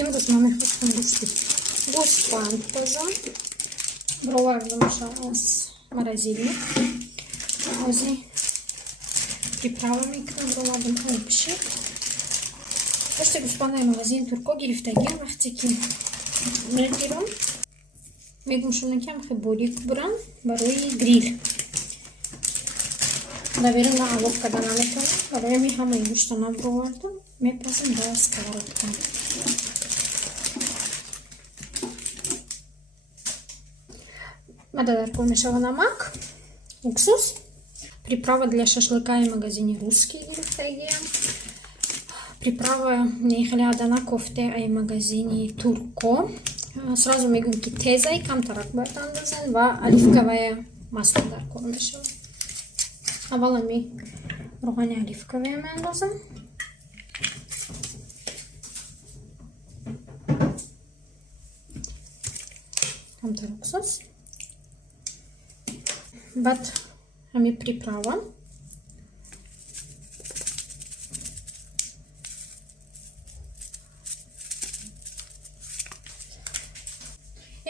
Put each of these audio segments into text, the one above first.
Имрӯз ман мехостам гӯшти гӯсфанд бозам. Бировардамаша аз морозилник. Ҳозир приправа мекунам. Бировардам обши. Гӯшти гӯсфандаи магазини турко гирифтагиам. Вақте ки мегирам, мегӯшонам ки хеле борик бурам барои грил. Давера на алоф карда наметавонам. Барои ҳамин ҳамаи гӯшта набировардам. Мепазам ба сковородка. Мададаркор мешава намак, уксус, приправа для шашлыка и магазини русский гирифтагиам. Приправа не хеле адана кофте ай магазини турко. Сразу мегӯям ки тезай камтарак бояд андозен ва оливковое масло даркор мешава. Аввал ами рӯғани оливковое меандозам. Камтар уксус. Баъд ами приправа.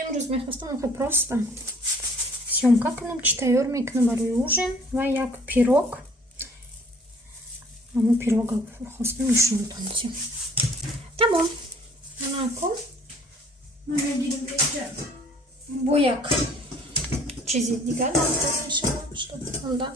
Имрӯз мехостам хеле просто сёмка кунам, чӣ тайёр мекунам барои ужин ва як пирог. Аммо пирога хостам нишонтон. Тамом. Анако. Бо як чизи дигар мешава, што онда.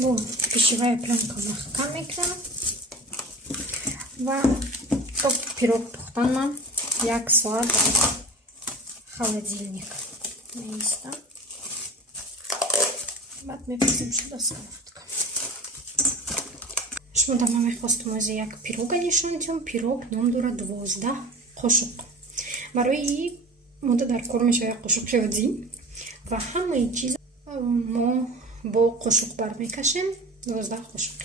Бо пишевая пленка маҳкам мекунам ва то пирог пухтанам 1 соат дар холодильник меистам. Баъд мепазам шуда сковородка. Шумо да ман мехостам ози як пирога нишон диҳам. Пирог ном дорад 12 қошуқ. Барои мода дар кор мешава як қошуқ пиёзӣ ва ҳамаи чиз мо бо қошуқ бармекашем. 12 қошуқ.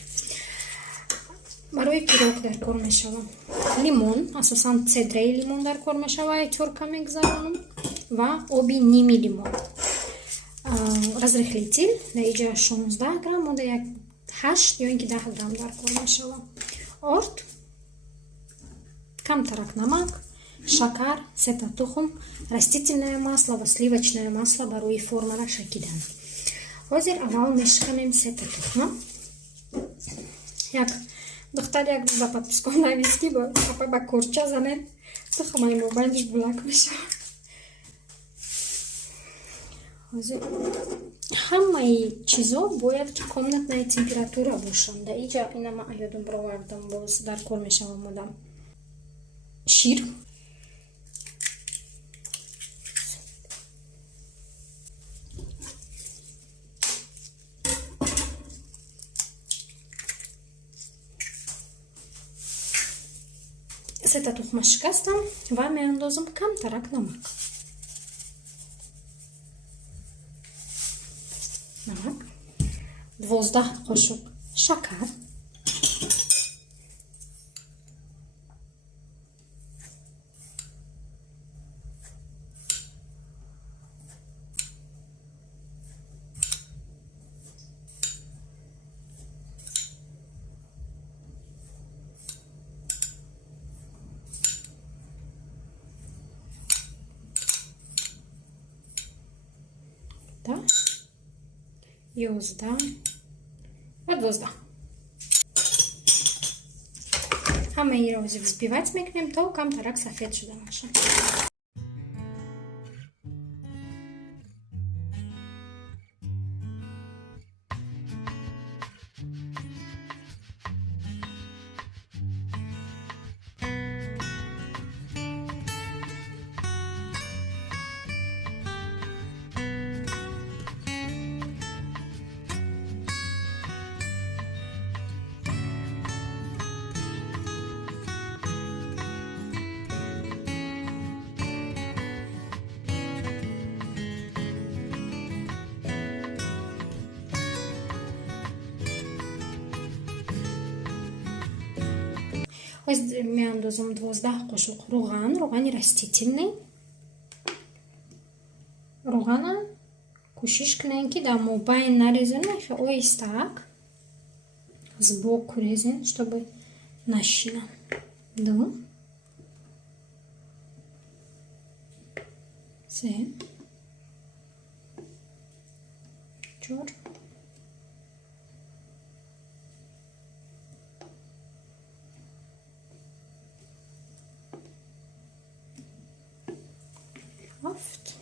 Барои пирог дар кор мешава лимон, асосан цедраи лимон дар кор мешава, тёрка мегзаронам ва оби ними лимон. Разрыхлитель даиҷа 16 грамм, мода як 8 ё ин ки 10 грамм дар кор мешава. Орд, камтарак намак, шакар, сета тухм, растительное масло ва сливочное масло барои формара шакидан. Ҳозир аввал мешиканем сета тухма. Як духтар як рӯза подпискон навист ки ба корча занед тухмаи мобайниш булак мешава. Ҳозир ҳамаи чизо бояд ки комнатнаи температура бошанд. Даиҷа ина ман ёдам бировардам боз дар кор мешава модам шир. Сета тухма шикастам ва меандозам камтарак намак. Намак, 12 қошуқ шакар, да, 11 ва 12. Ҳамаиро ҳозир взбивать мекунем то камтарак сафед шуда бошад. меандозам 12 қошуқ руғани растительный. Руғана кӯшиш кунед ки дар мобайн нарезонед, оҳистак сбоку резен, чтобы нашина. 2, 3, 4, 7,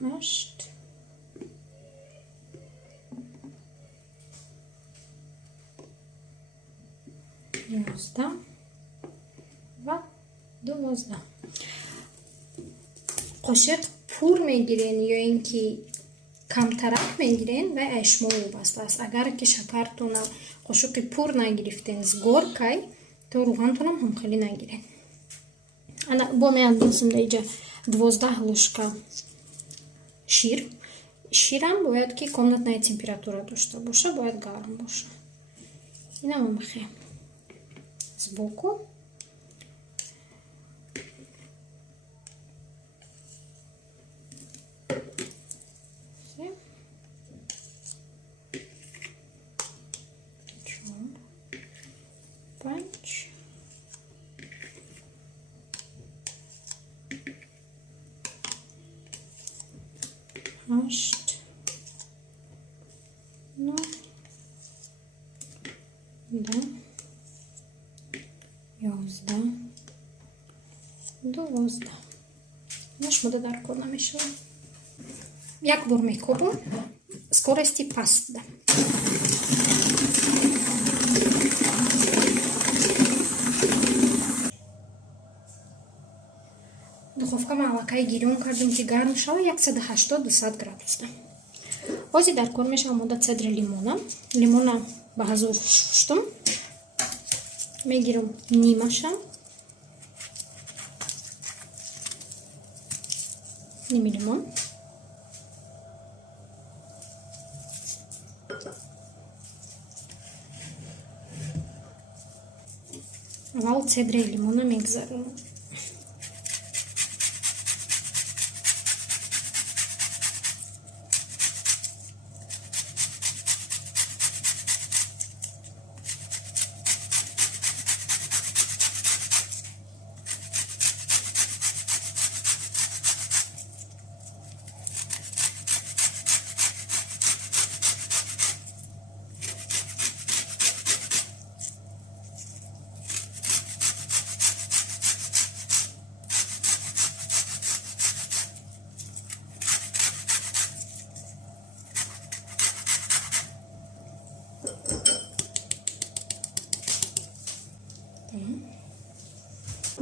8, 11 و 12. قاشق پور میگیرین یا اینکه کمترک میگیرین و اشما وابسته است. اگر که شکرتون قاشق پور نگرفتین з горкой то روغنتون هم خیلی نگیرین. با میاندازم دیگه 12 ложка شیر. شیرم باید که комнатная температура داشته باشه، باید گرم باشه. اینم هم میخوام збоку. Панч. Ашт. Ну. Да. 11. 12. Наш буде дарко намішала. Як бурмикобу скорості паста. Духовка малакай гирён кардем ки гарм шава 180-200 градуста. Ҳозир дар кор мешавам мода цедри лимона. Лимона ба ҳазор шуштум. Мегирам нимаша. Ними лимон. Аввал цедри лимона мегзарам.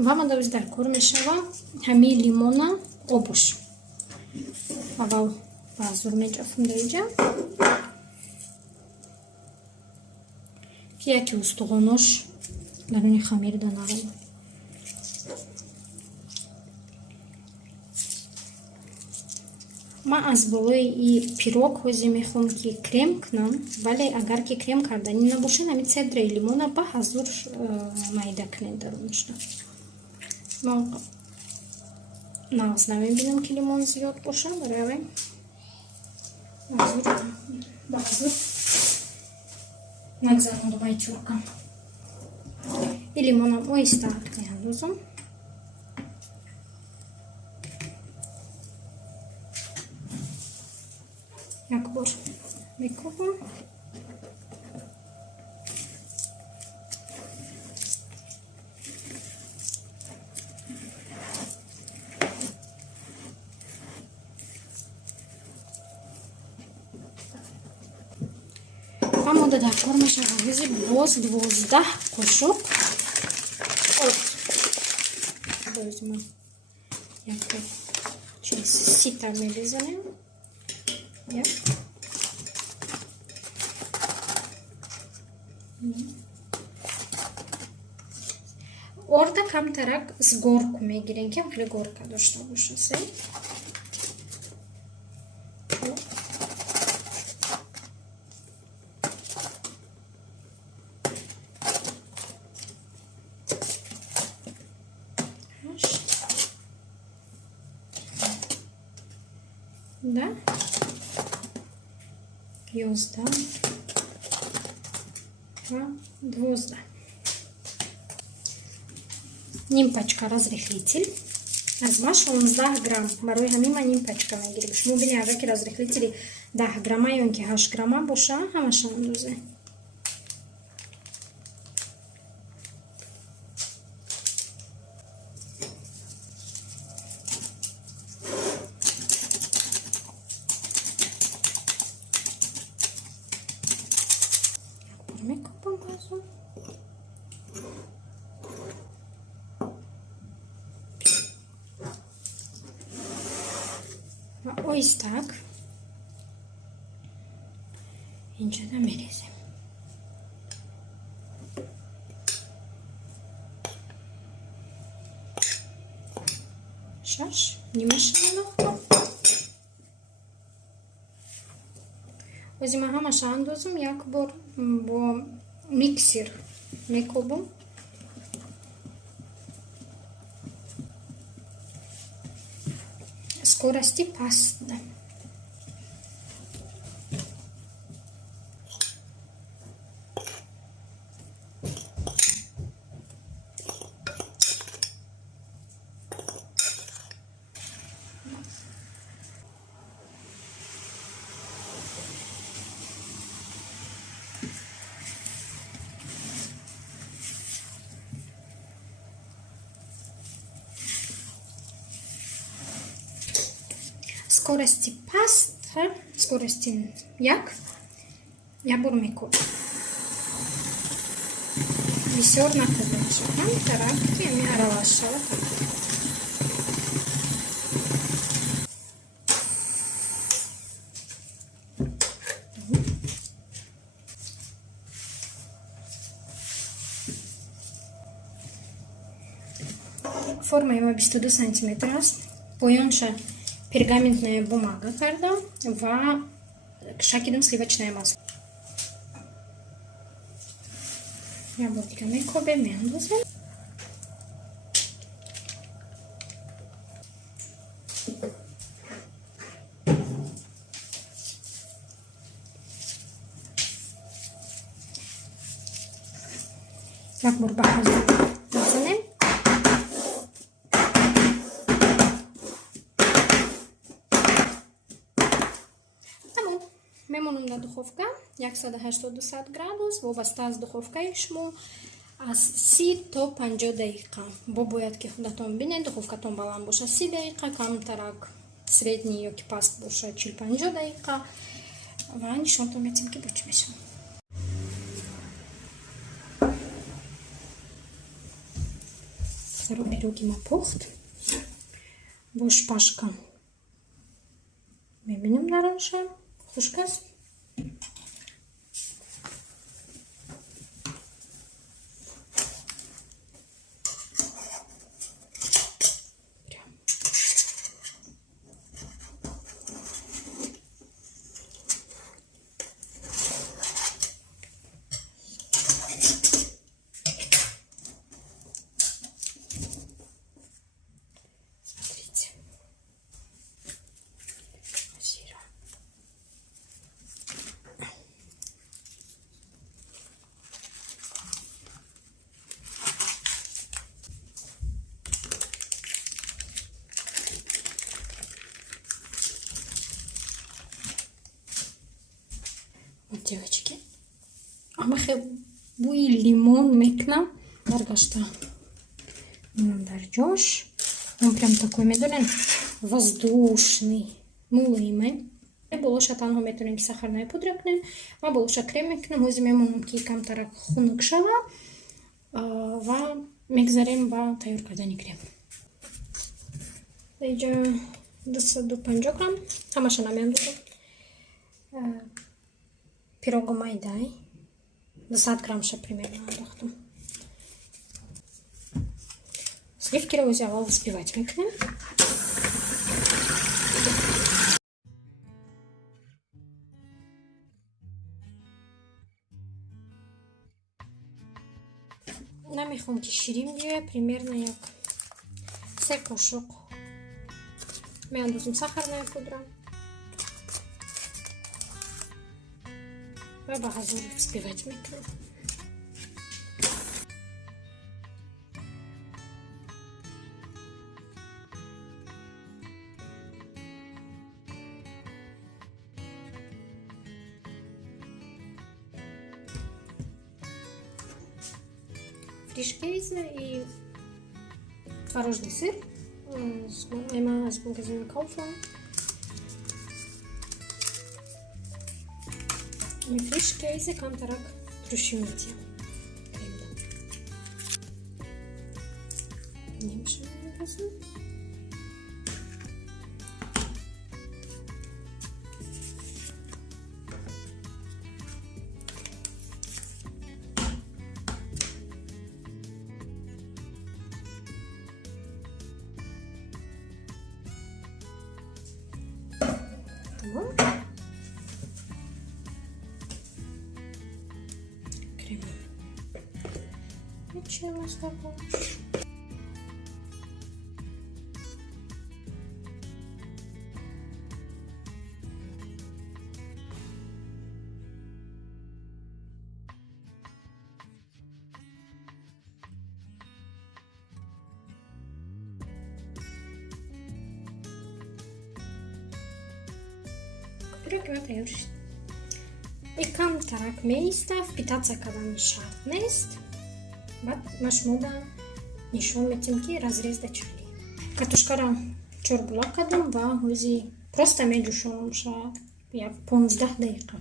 Вама да дар кор мешава ҳамаи лимона обуш. Аввал ба ҳазор меҷафам даиҷа ки яки устуғонош даруни хамир да нарам. Ман аз болои и пирог ҳозир мехоҳам ки крем кунам, вале агар ки крем карданӣ набошад, ҳамин цедраи лимона ба ҳазор майда кунед дарунашда. Ман нағз намебинам ки лимон зиёд боша, барои ба ҳазор нагзаронидам чуркам. И лимонам оҳиста меандозам. Як бор мекобам. Мода дар кор мешава ҳозир боз 12 қошуқ бозма як через сита мебезанем. Орда камтарак с горку мегирем ки хеле горка дошта боша. Да? Гвозда. 2 гвозда. Нимпачка разрыхлитель. Размашиваем с 10 грамм. Барой гамима нимпачка мегирибиш. Му бини ажаки разрыхлители 10 грамма, йонки 8 грамма боша, ҳамаша андозе. Мекопам базу. Ось так. İnceden melezim. Şaş. Nimashano. Uzimam ҳамаша андозам як бор бо миксер мекобам. Скорости паста. Скорости паста, скорости як, я бурмику. Висёрна кубача. Там таракки ми аралашала. Форма има 102 см. Појонча пергаментная бумага карда, ва шакидам сливачное масло. Јаботика мекобе, мендузе. Як бурбаха зазанем. Мемонум на духовка, 180 градус, во бастаз духовка ишмо, аз 30 то 50 дақиқа. Бо бояд ки худатон бине, духовкатон баланд боша 30 дақиқа, камтарак средний ёки паст боша 40-50 дақиқа. Ва нишонтон метим ки боч мешам. Второй пирог има пухт. Бо шпажка. Мебинем наранша. Хушкас. Смотрите. Зира. Вот, девочки. Амахе буи лимон мекна. Даргашта. Дарджош. Он прям такой медулен. Воздушный. Мулимый. Болоша танго метулен сахарная пудракнен. Ва болоша крем мекнем. Узимем он ки камтарак хунукшава. Ва мегзарем ва тайюркадани крем. Иджа 10 до 50 грам. Ҳамаша намендузам. Пирого майдай. 10 грамша примерно андохтам. Сливки взяла взбивать мекнем. Намехам ки ширин бие примерно як се кошук. Меандузам сахарная пудра. Треба газон взбивать в микро. Фриш-кейзе и творожный сыр einmal aus магазина Kaufland. И фриш-кейзе камтарак трушимити. Немши магазин. Крем. И чем с тобой? И кам тарак места впитаться, когда не шатнест, бат машмуда нишон метимки разрез да чали. Катушкара чорбула кадам ва хузи просто медушонам ша як 15 дақиқа.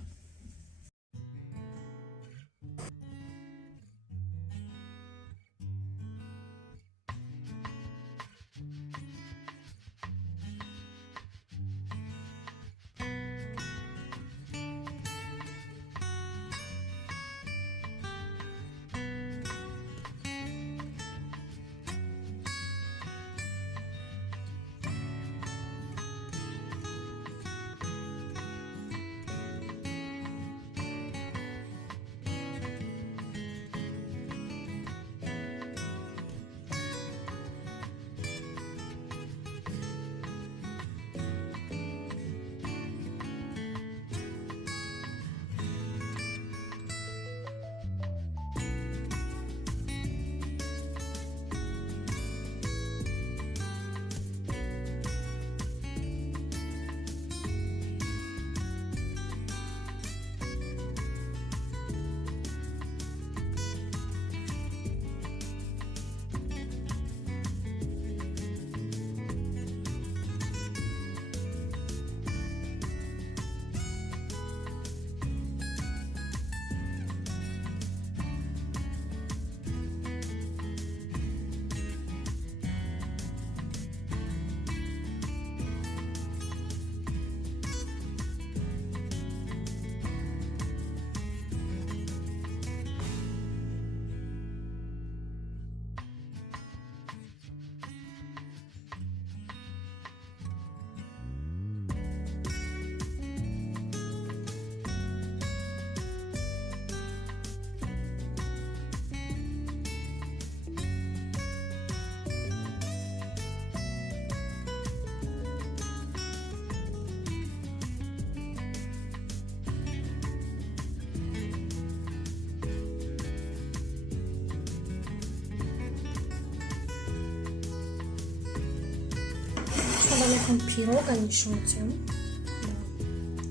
Von Piroga нишонцем.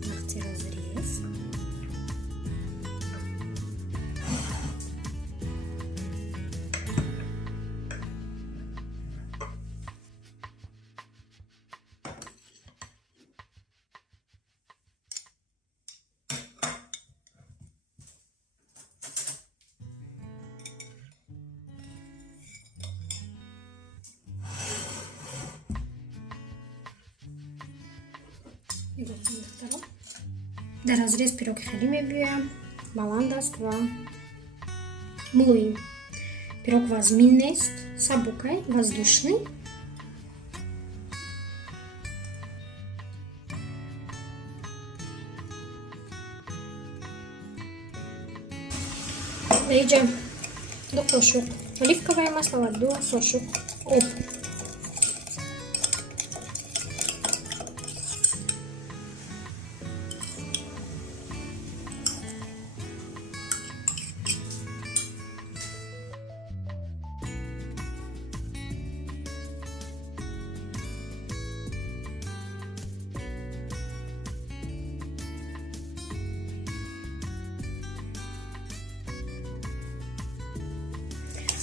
Нахти разрез. Да разрез пирог хели мебия, баландаст ва млуи. Пирог возминнест, сабукай, воздушный. Да иде до сошук. Оливковое масло до сошук. Оп.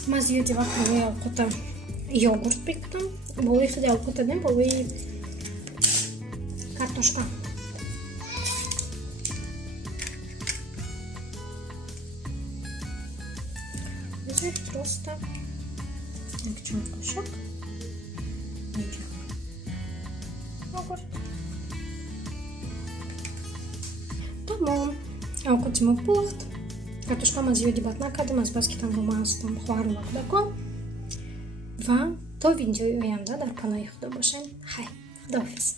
Maz yedi bak bu alkuta yogurt bektim. Bu hadi alkuta değil, bu картошка. Взять просто кусок. Йогурт. Tamam. Alkutimo pult. Kартошка maz jodi batnakada, maz baskitam romastom xvarulak dako. Va to video yanında da kanayıqda başın. Hay, xudahafiz.